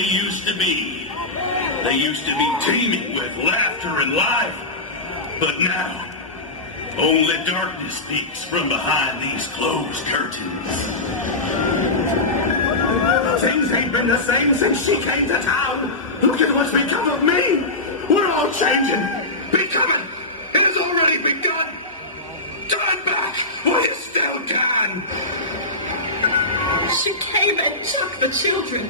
they used to be. They used to be teeming with laughter and life. But now, only darkness speaks from behind these closed curtains. Things ain't been the same since she came to town. Look at what's become of me. We're all changing. Becoming. It's already begun. Turn back while you still can. She came and took the children.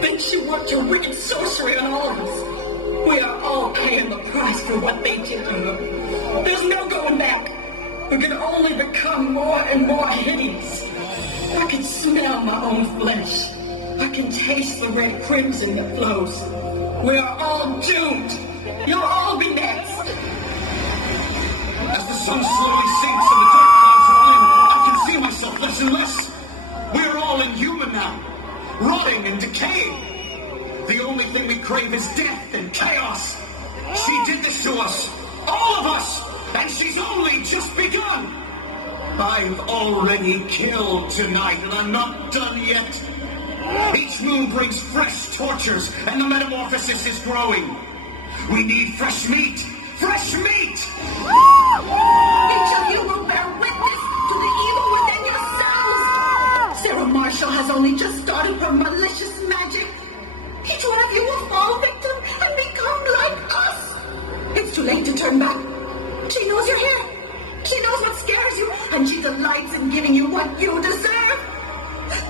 Then she worked her wicked sorcery on all of us. We are all paying the price for what they did to her. There's no going back. We can only become more and more hideous. I can smell my own flesh. I can taste the red crimson that flows. We are all doomed. You'll all be next. As the sun slowly sinks and the dark clouds roll in, I can see myself less and less. We're all inhuman now, rotting and decaying. The only thing we crave is death and chaos. She did this to us, all of us, and she's only just begun. I've already killed tonight, and I'm not done yet. Each moon brings fresh tortures, and the metamorphosis is growing. We need fresh meat! Fresh meat! Each of you will bear witness to the evil within yourselves. Sarah Marshall has only just started her malicious magic. Each one of you will fall victim and become like us. It's too late to turn back. She knows you're here. She knows what scares you, and she delights in giving you what you deserve.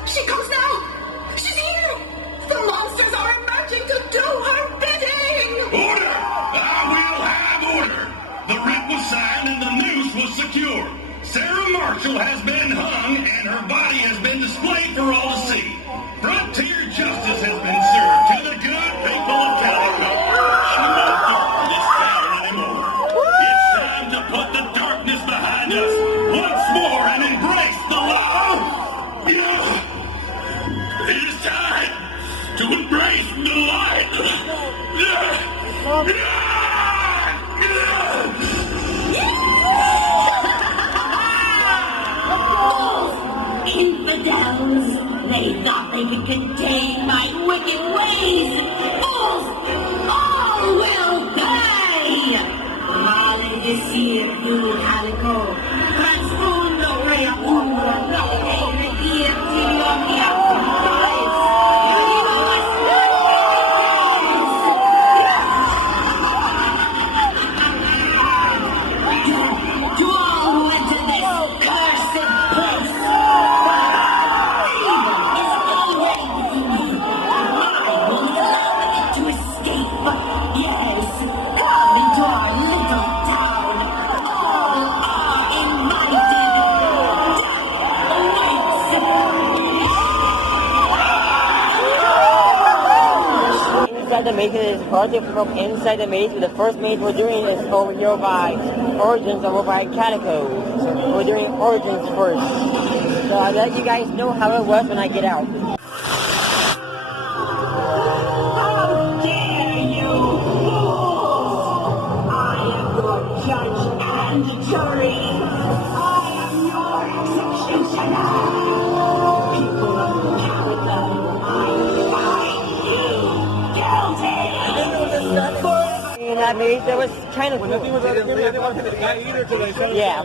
She comes now. She's here. The monsters are emerging to do her bidding. Order! I will have order! The writ was signed and the noose was secured. Sarah Marshall has been hung and her body has been displayed for all to see. Frontier justice has been served to the good people of Calico. She won't harm this town anymore. It's time to put the darkness behind us once more and embrace the law. It is time to embrace the light. Infidels! They thought they could contain my wicked ways! Fools! All will pay! Maledicir tu calico! Transmundo rea umbra no redir to your lives! You must not to all who enter this cursed place! Yes, come into our little town. All are invited. Death awaits. Inside the maze is project from inside the maze. The first maze we're doing is over here by Origins, over by Calico. So we're doing Origins first. So I'll let you guys know how it was when I get out. Judge and jury, I am your executioner. People of Calico, I find you guilty. In that maze, there was kind of cool. Yeah.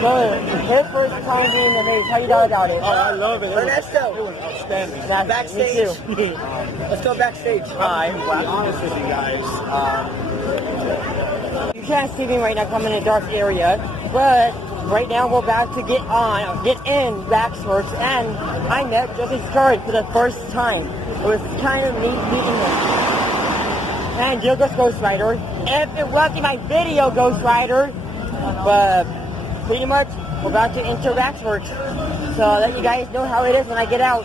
So, his first time being in the maze, how you felt about it? Oh, I love it. It was outstanding. Backstage. Me too. Let's go backstage. Alright. To be honest with you guys, you can't see me right now, 'cause I'm in a dark area, but right now we're about to get in Waxworks, and I met Jesse Curry for the first time. It was kind of neat meeting him. And Joker's Ghost Rider. If it wasn't my video Ghost Rider, but pretty much we're about to enter Waxworks. So I'll let you guys know how it is when I get out.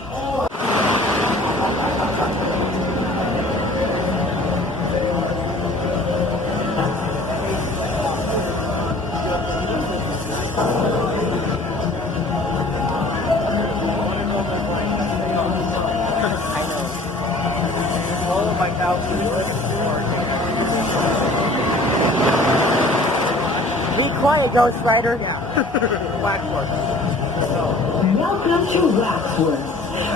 Be quiet, Ghost Rider. Waxworks. Welcome to Waxworks,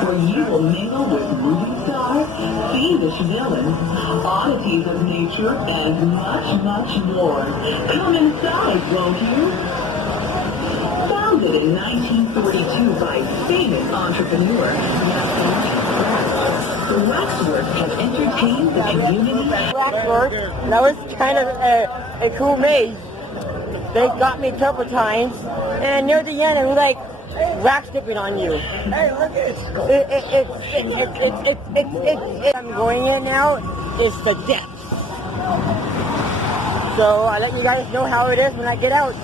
where you will mingle with movie stars, fiendish villains, oddities of nature, and much, much more. Come inside, won't you? Founded in 1942 by famous entrepreneur, Waxworks has entertained the community. Waxworks, that was kind of a cool maze. They got me a couple times, and near the end, it was like wax dipping on you. Hey, look at it. I'm going in now. It's the depths. So I'll let you guys know how it is when I get out.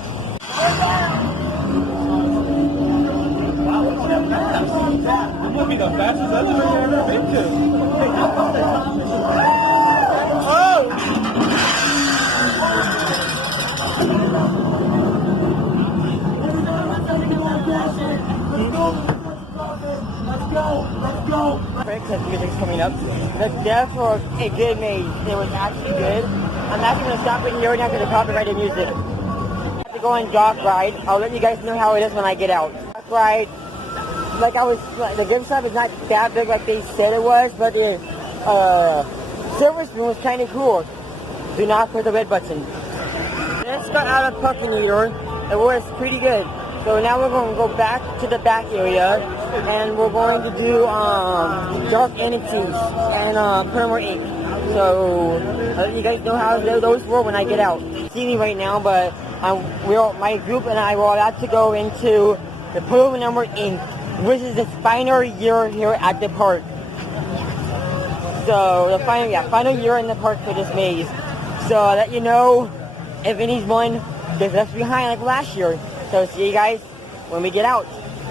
That might be the fastest elevator I've ever been to. Oh! Let's go! Because music's coming up. The depths were a good maze. It was actually good. I'm not going to stop it here right now because of copyrighted music. I have to go on dock ride. I'll let you guys know how it is when I get out. Dock ride. The good stuff is not that big like they said it was, but the service room was kind of cool. Do not push the red button. Just got out of Puffin Eater. It was pretty good. So now we're going to go back to the back area, and we're going to do Dark Entities and Primer Ink. So I'll let you guys know how those were when I get out. See me right now, but my group and I were allowed to go into the Primer Ink, which is the final year here at the park. So the final year in the park for this maze. So I'll let you know if anyone gets left behind like last year. So see you guys when we get out.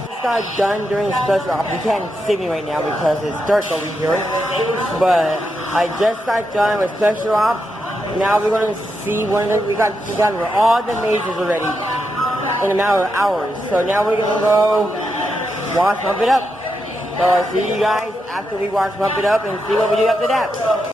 Just got done during special ops. You can't see me right now because it's dark over here. But I just got done with special ops. Now we're going to see we got done with all the mazes already in a matter of hours. So now we're going to go watch Bump It Up. So I'll see you guys after we watch Bump It Up and see what we do after that.